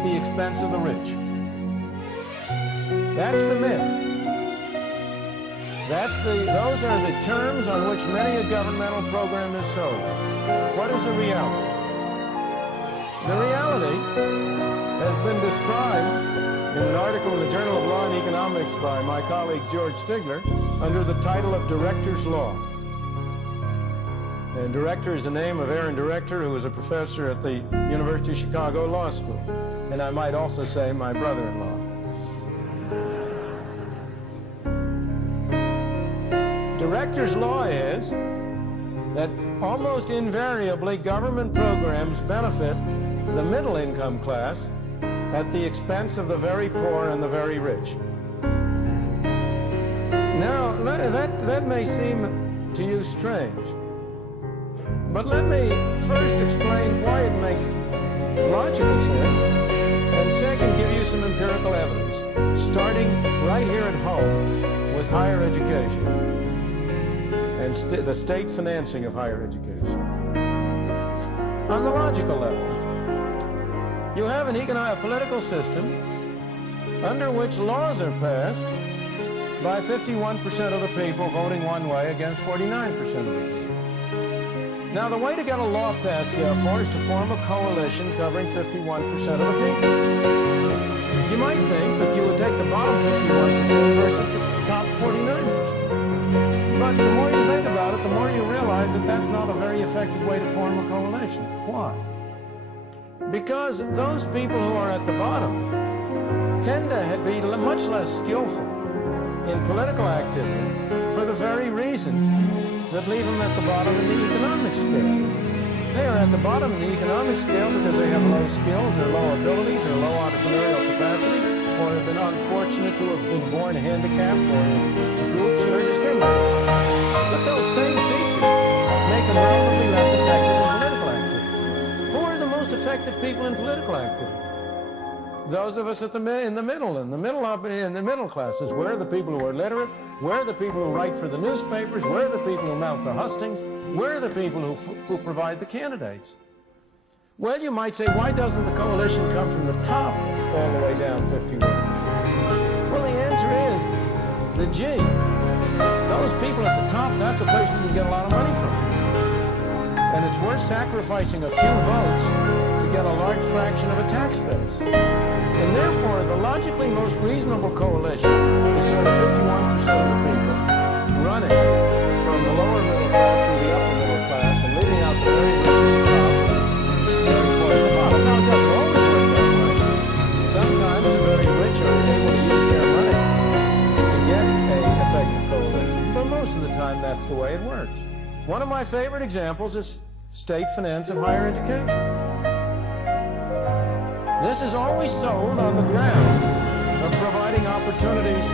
at the expense of the rich. That's the myth. Those are the terms on which many a governmental program is sold. What is the reality? The reality has been described in an article in the Journal of Law and Economics by my colleague George Stigler under the title of Director's Law. And Director is the name of Aaron Director, who was a professor at the University of Chicago Law School. And I might also say my brother-in-law. Director's law is that almost invariably government programs benefit the middle income class at the expense of the very poor and the very rich. Now, that may seem to you strange, but let me first explain why it makes logical sense, and second, give you some empirical evidence, starting right here at home with higher education and the state financing of higher education. On the logical level, you have a political system under which laws are passed by 51% of the people voting one way against 49% of the people. Now, the way to get a law passed, therefore, is to form a coalition covering 51% of the people. You might think that you would take the bottom 51% versus the top 49%. But the more you think about it, the more you realize that that's not a very effective way to form a coalition. Why? Because those people who are at the bottom tend to be much less skillful in political activity for the very reasons that leave them at the bottom in the economic scale. They are at the bottom in the economic scale because they have low skills or low abilities or low entrepreneurial capacity, or have been unfortunate to have been born handicapped or in groups who are discriminated. But those same features make them relatively less effective in political activity. Who are the most effective people in political activity? Those of us in the middle classes. Where are the people who are literate? Where are the people who write for the newspapers? Where are the people who mount the hustings? Where are the people who provide the candidates? Well, you might say, why doesn't the coalition come from the top all the way down 51%? Well, the answer is the G. Those people at the top, that's a place you can get a lot of money from. And it's worth sacrificing a few votes to get a large fraction of a tax base. And therefore, the logically most reasonable coalition is sort of 51% of the people running from the lower middle class to the upper middle class and leaving out the very rich at the top and the very poor at the bottom. Now, it doesn't always work that way. Sometimes the very rich are able to use their money to get an effective coalition. But most of the time, that's the way it works. One of my favorite examples is state finance of higher education. This is always sold on the ground of providing opportunities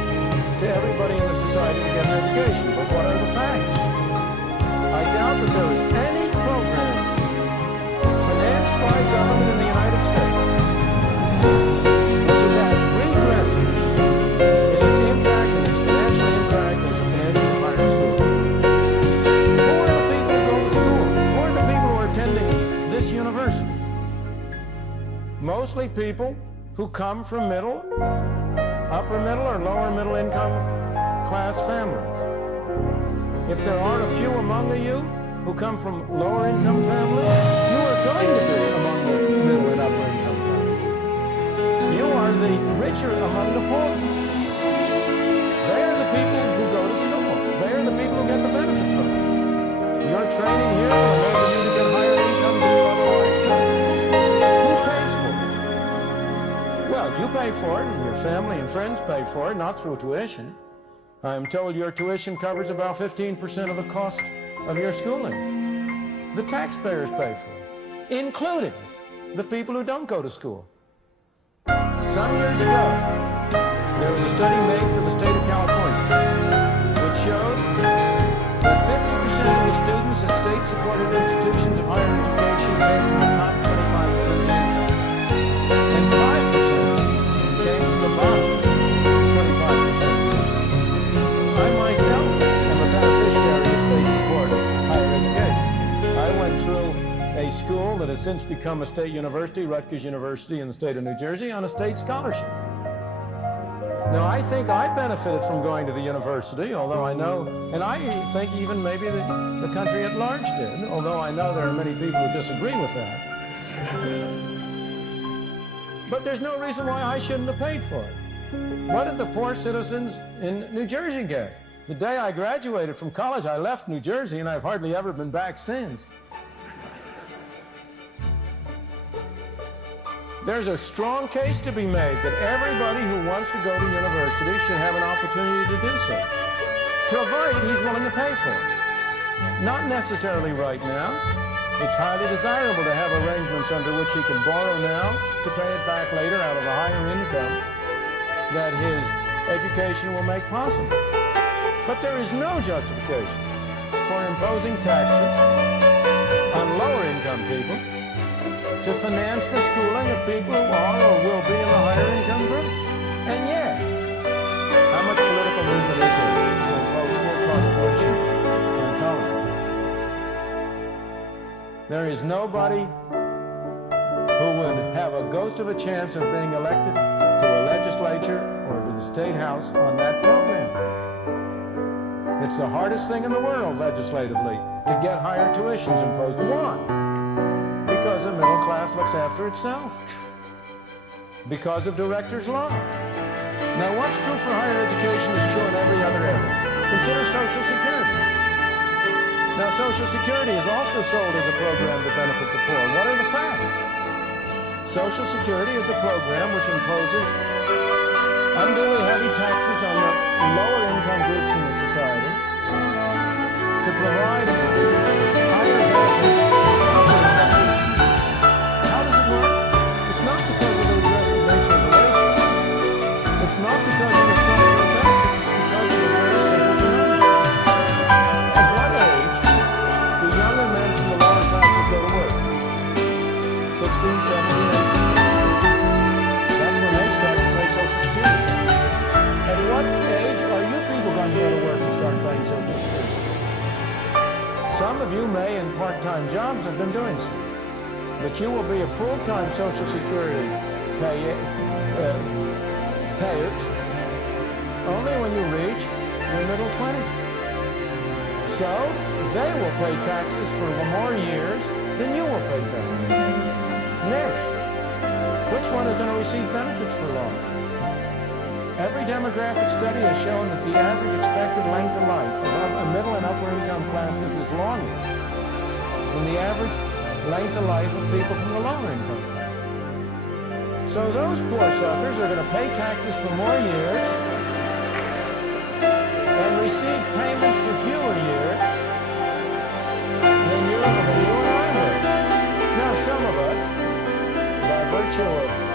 to everybody in the society to get an education. But what are the facts? I doubt that there is any program financed by government in the United States which is as regressive in its impact and its financial impact as the financing of higher school. Who are the people who go to school? Who are the people who are attending this university? Mostly people who come from middle, upper middle, or lower middle income class families. If there are a few among you who come from lower income families, you are going to be among the middle and upper income classes. You are the richer among the poor. They are the people who go to school. They are the people who get the benefit from it. Your training here will enable you to get higher incomes than you otherwise could. Well, you pay for it, and your family and friends pay for it, not through tuition. I'm told your tuition covers about 15% of the cost of your schooling. The taxpayers pay for it, including the people who don't go to school. Some years ago, there was a study made for the state of California which showed that 50% of the students at state-supported institutions of higher education came from the top 25% of the income, and 5% came from the bottom 25%. I myself am a beneficiary of state-supported higher education. I went through a school that has since become a state university, Rutgers University in the state of New Jersey, on a state scholarship. Now, I think I benefited from going to the university, although I know, and I think even maybe the country at large did, although I know there are many people who disagree with that. But there's no reason why I shouldn't have paid for it. What did the poor citizens in New Jersey get? The day I graduated from college, I left New Jersey, and I've hardly ever been back since. There's a strong case to be made that everybody who wants to go to university should have an opportunity to do so, provided he's willing to pay for it. Not necessarily right now. It's highly desirable to have arrangements under which he can borrow now to pay it back later out of a higher income that his education will make possible. But there is no justification for imposing taxes on lower income people to finance the schooling of people who are or will be in the higher income group. And yet, how much political movement is there to impose full-cost tuition on colleges? There is nobody who would have a ghost of a chance of being elected to a legislature or to the state house on that program. It's the hardest thing in the world, legislatively, to get higher tuitions imposed. Why? Because the middle class looks after itself. Because of director's law. Now, what's true for higher education is true in every other area. Consider Social Security. Now, Social Security is also sold as a program to benefit the poor. What are the facts? Social Security is a program which imposes unduly heavy taxes on the lower income groups in the society to provide higher benefits. It's not because of the structural benefits, it's because of the very simple phenomenon. At what age do younger men from the lower classes go to work? 16, 17, 18. That's when they start to pay Social Security. At what age are you people going to go to work and start paying Social Security? Some of you may, in part-time jobs, have been doing so. But you will be a full-time Social Security payers only when you reach your middle 20s. So they will pay taxes for more years than you will pay taxes. Next, which one is going to receive benefits for longer? Every demographic study has shown that the average expected length of life of middle and upper income classes is longer than the average length of life of people from the lower income classes. So those poor suckers are going to pay taxes for more years and receive payments for fewer years than you and I would. Now, some of us, by virtue of